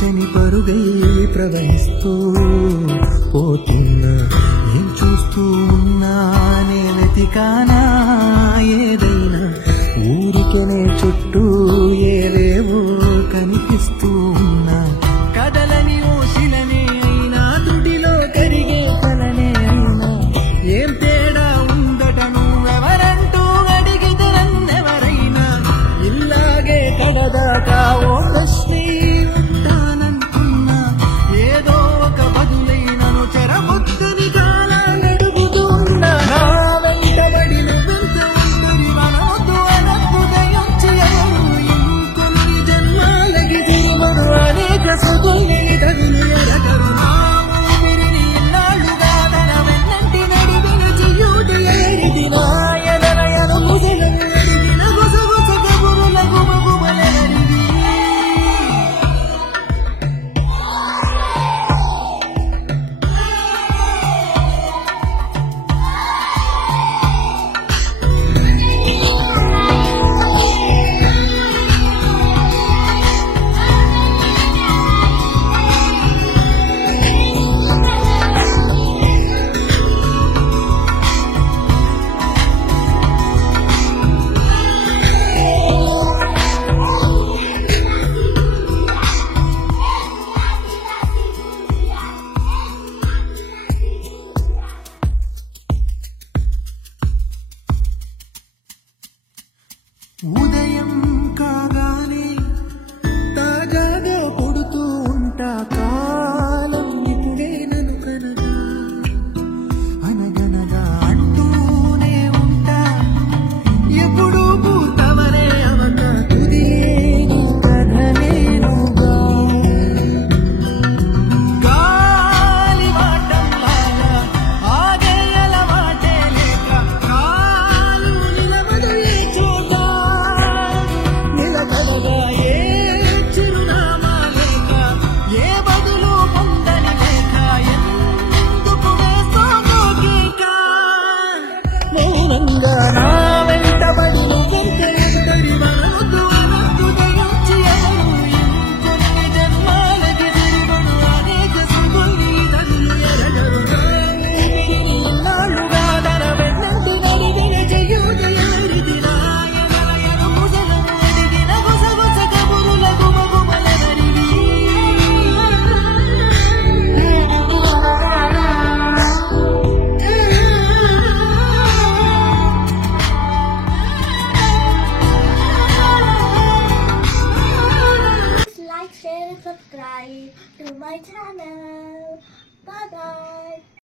తీర్చని పరుగై ప్రవహిస్తూ పోతున్నా ఏం చూస్తూ ఉన్నానే వెతికానా ఏదైనా ఊరికనే చుట్టూ ఏవేవో కనిపిస్తూ ఉన్నా కదలని ఓశిలనే అయినా తుడిలో కరిగే కలనే అయినా ఏం తేడా ఉందట నువ్వెవరంటూ అడిగితే నన్నెవరైనా ఇల్లాగే కడదాకా ఓ ప్రశ్నే ఉంటానంటున్నా ఏదో ఒక బదులై నన్ను చెరబుద్దని కాలాలడుగుతూ ఉన్నా నా వెంటబడి నువ్వెంత ఒంటరి మనవద్దు అనద్దు దయొచ్చి ఎవరు ఇంకొన్ని జన్మాలకి తిరుమడు అనేక సుతుల్ని తగులు ఎరగరు నా ఊపిరిని ఇన్నాళ్ళుగా తన వెన్నంటి నడిపిన చెయ్యూట ఏరిది నాయనయను ముసలను అడిగిన గుసగుస కబురుల గుమగుమలనడిగి ఉదయం కాగానే తాజాగా పుడుతూ ఉంటా కాలం ఇప్పుడే నన్ను కనగా అనగనగా అంటూనే ఉంటా ఎప్పుడు పూర్తవనే అవక తుదిలేని కథనేనుగా గాలి వాటంలాగా ఆగేయల వాటే లేక కాలు నిలవదు ఏ చోట నిలకడగా ఏ చిరునామా లేక ఏ బదులు పొందని లేక ఎందుకు వేస్తామో కేక మౌనంగా నా వెంటబడి నువ్వెంత ఒంటరి మనవద్దు అనద్దు దయొచ్చి ఎవరు ఇంకొన్ని జన్మాలకి తిరుగడు అనేక సుతుల్ని తగులు ఎరగరు నా ఊపిరిని ఇన్నాళ్ళుగా తన వెన్నంటి నడిపిన చెయ్యూట ఏరిది నాయనయను ముసలను అడిగిన గుసగుస కబురుల గుమగుమలనడిగి Like, share and subscribe to my channel.